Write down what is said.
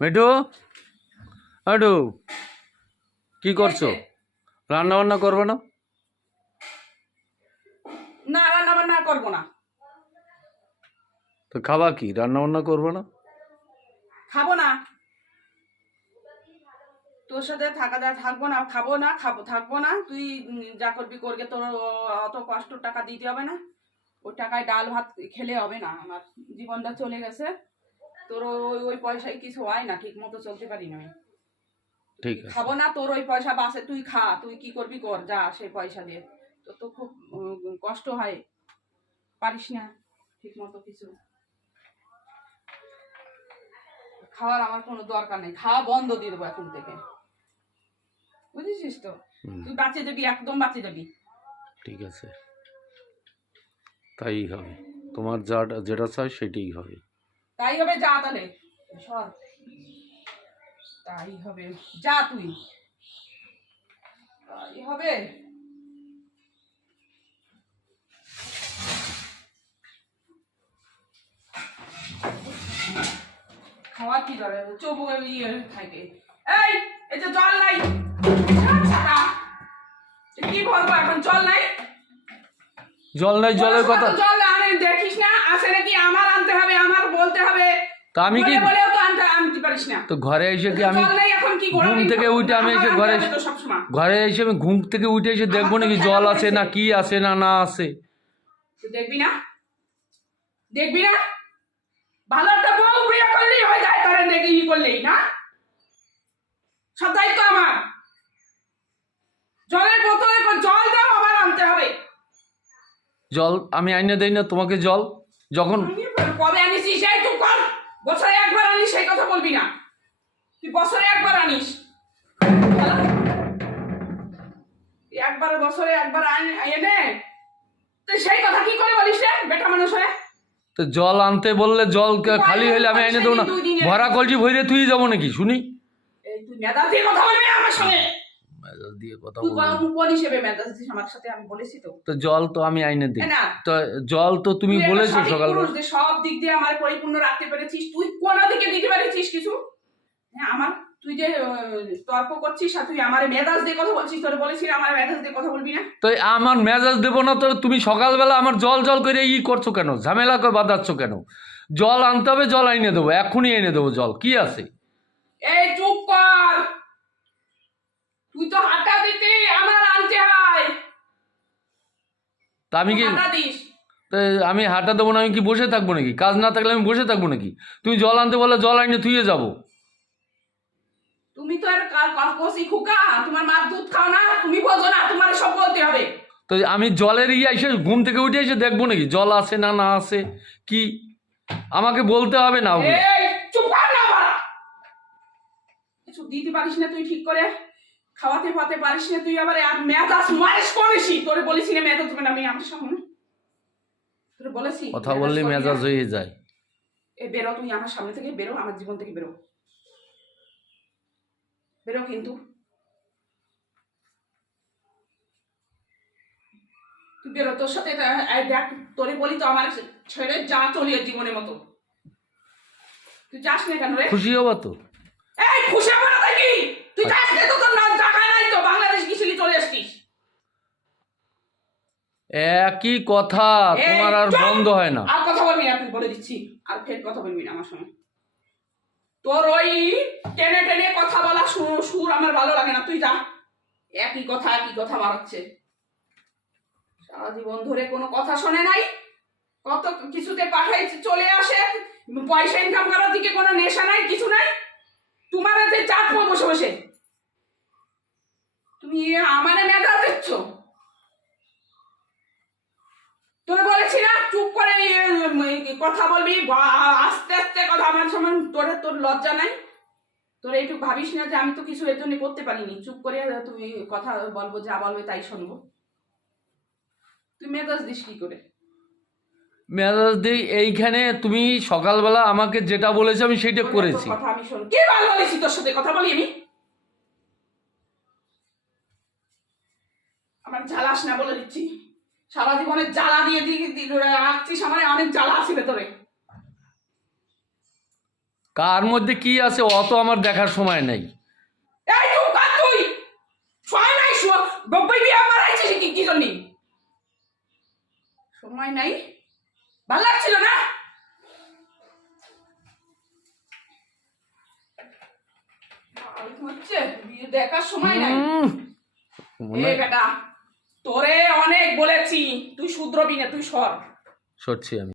মিঠু, মিঠু, কি করছো? রান্না বান্না করবে না? না, রান্না বান্না করবো না। তো খাবা কি? রান্না বান্না করবে না? খাবো না, তোর সাথে থাকবো না, খাবো না, থাকবো না। তুই যা করবি করগে, তোর অত কষ্ট টাকা দিতে হবে না। ওই টাকায় ডাল ভাত খেলে হবে না, আমার জীবনটা চলে গেছে। তোর ওই পয়সায় কিছু হয় না, ঠিক মতো চলতে পারি না আমি। ঠিক আছে। খাবো না, তোর ওই পয়সা বাসে, তুই খা, তুই কি করবি কর, যা সেই পয়সা দিয়ে। তোর তো খুব কষ্ট হয়, পারিস না ঠিক মতো কিছু। খাওয়ার আমার কোনো দরকার নেই, খাওয়া বন্ধ দিয়ে দেবো এখন থেকে, বুঝেছিস তো? তুই বাঁচিয়ে দেবি, একদম বাঁচিয়ে দেবি। ঠিক আছে, তাই হবে। তোমার যেটা চাই সেটাই হবে। তাই হবে, যা তাহলে সর, তাই হবে, যা তুই, তাই হবে। খাওয়া কি ধরে চোখ ইয়ে থাকে। এই যে জল নাই, কি বলবো এখন? জল নাই, জল নাই, জলের কথা। জল আনে দেখিস না, আসে নাকি? আমার আনতে হবে, আমার বলতে হবে। তা আমি কি বলেও তো আনতে পারিস না। তো ঘরে এসে কি আমি জল নাই এখন, কি ঘুম থেকে উঠে আমি এসে ঘরে এসে আমি ঘুম থেকে উঠে এসে দেখবো নাকি জল আছে না কি আছে না না আছে? দেখবি না, দেখবি না? ভালো একটা বউ বিয়ে করলেই হয়ে যায়, তারা দেখে ই করলেই না। সব দায়িত্ব আমার। জলের বোতলে জল দাও, আবার আনতে হবে। জল আমি আইনে দেই না তোমাকে জল? যখন কবে আনিস এই তুই কর, বছরে একবার আনিস, সেই কথা বলবি না। তুই বছরে একবার আনিস, একবার বছরে একবার এনে তুই সেই কথা কি করে বলিস রে বেটা মানুষ হয়ে? তো জল আনতে বললে জল খালি হইলে আমি আইনে দেবো না? ভরা কলজি ভরে তুই যাবো নাকি শুনি? এই তুই মেধা দিয়ে কথা বলবি আমার সঙ্গে? মেজাজ দিয়ে কথা তুই বলবি? কোন হিসেবে মেধা দিস আমার সাথে? আমি বলেছি তো। তো জল তো আমি আইনে দিই। না, তো জল তো তুমি বলেছো সকালবেলা। যে সব দিক দিয়ে আমার পরিপূর্ণ রাখতে পেরেছিস, তুই কোন দিকে দিতে পেরেছিস কিছু? হ্যাঁ, আমার তুই যে তর্ক করছিস আর তুই আমার মেজাজ দিয়ে কথা বলছিস, তোরে বলেছি আমার মেজাজ দিয়ে কথা বলবি না। তো আমার মেজাজ দেবো না তো তুমি সকালবেলা আমার জল জল করে ই করছো কেন? ঝামেলা করে বাঁধাচ্ছ কেন? জল আনতে হবে, জল এনে দেবো, এখনই এনে দেবো জল, কি আছে? এই চুপ কর, তুই তো হাঁটা দিতে আমার আনতে হয়। তা আমি কি দিস? আমি হাঁটা দেবো না? আমি কি বসে থাকবো নাকি? কাজ না থাকলে আমি বসে থাকবো নাকি? তুমি জল আনতে বললে জল আইনে থুয়ে যাবো। তুমি তো আর কষি খুকা, তোমার মার দুধ খাও না, তুমি বোঝো না, তোমার সব বলতে হবে। তো আমি জলের এসে ঘুম থেকে উঠে এসে দেখবো নাকি জল আছে না না আছে কি? আমাকে বলতে হবে না? এই চুপ কর না, বাড়া কিছু দিতে পারিস না তুই ঠিক করে, খাওয়াতে পাতে পারিস না তুই, আবার আর মেজাজ মারিস করেছি। তোরে বলেছি না মেজাজ দেবে না, আমি আমার সামনে তোরে বলেছি কথা বললে মেজাজ হয়ে যায়। বেরো, তুই আমার সামনে থেকে বেরো, আমার জীবন থেকে বেরো, বেরো কিন্তু। তুই বেরো, তোর সাথে দেখ, তোরে বলি তো আমার ছেড়ে যা চলিয়ে জীবনের মতো। তুই যাস না কেন রে? খুশি হবা তো? এই খুশি হবে না কি? তুই যাস না তো, তোর না জায়গা নাই তো, বাংলাদেশ গিয়েছিলি চলে আসছিস। একই কথা, তোমার আর বন্ধ হয় না। আর কথা বলবি না, তুই বলে দিচ্ছি, আর ফের কথা বলবি না আমার সঙ্গে। তোর ওই টেনে টেনে কথা বলা সুর আমার ভালো লাগে না, তুই যা। একই কথা মারাচ্ছে, সারা জীবন ধরে কোনো কথা শোনে নাই, কত কিছুতে পাঠাই চলে আসে, পয়সা ইনকাম করার দিকে কোনো নেশা নাই, কিছু নাই। তোমার যে চাটবো বসে বসে, তুমি আমারে মেজাজ দিচ্ছ। তোরে বলেছি না চুপ করে কথা বলবি, আস্তে আস্তে কথা। আমার সামনে তোর লজ্জা নাই? তোর এইটুকু ভাবিস না যে আমি তো কিছু এর জন্য করতে পারিনি, চুপ করে তুমি কথা বলবো, যা বলবে তাই শুনবো? তুই মেজাজ দিস কি করে? মেজাজ দিই এইখানে, তুমি সকালবেলা আমাকে যেটা বলেছো আমি সেটা করেছি। কথা আমি শোন, কি ভালো বলেছি? তোর সাথে কথা বলি আমি? আমার জ্বালাস না বলে দিচ্ছি, সারা জীবনে জ্বালা দিয়ে রাখছিস, আমার অনেক জ্বালা আছে ভেতরে। কার মধ্যে কি আছে অত আমার দেখার সময় নেই। এই তুই কার তুই সময় নাই বব্বই বিয়ে আমার আইছে কি কি জন্য সময় নাই ভালো লাগছিল না হচ্ছে বিয়ে দেখার সময় নাই এ বেটা তোরে অনেক বলেছি তুই শুধরবি না তুই সর সরছি আমি।